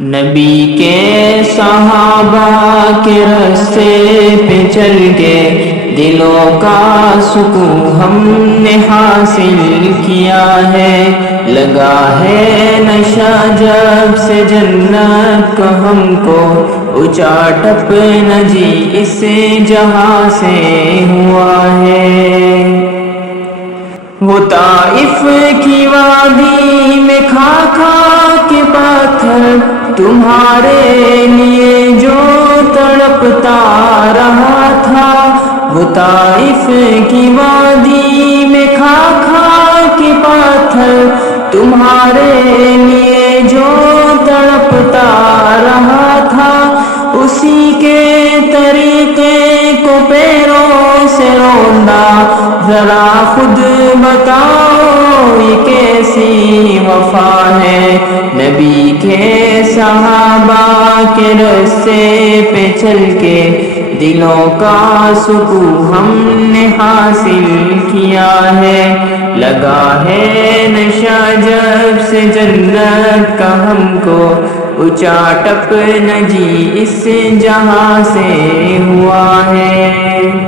نبی کے صحابہ کے راستے پہ چل کے دلوں کا سکون ہم نے حاصل کیا ہے، لگا ہے نشہ جب سے جنت کا ہم کو، اونچا ٹپ نہ جی اس جہاں سے ہوا ہے۔ وہ طائف کی وادی میں کھا کھا کے پتھر تمہارے لیے جو تڑپتا رہا تھا، وہ طائف کی وادی میں کھا کھا کے پتھر تمہارے لیے جو تڑپتا رہا تھا، اسی کے طریقے کو پیروں سے روندا، ذرا خود بتاؤ یہ کیسی وفا ہے۔ نبی کے صحابہ کے راستے پہ چل کے دلوں کا سکون ہم نے حاصل کیا ہے، لگا ہے نشہ جب سے جنت کا ہم کو، اونچا ٹپ نہ جی اس جہاں سے ہوا ہے۔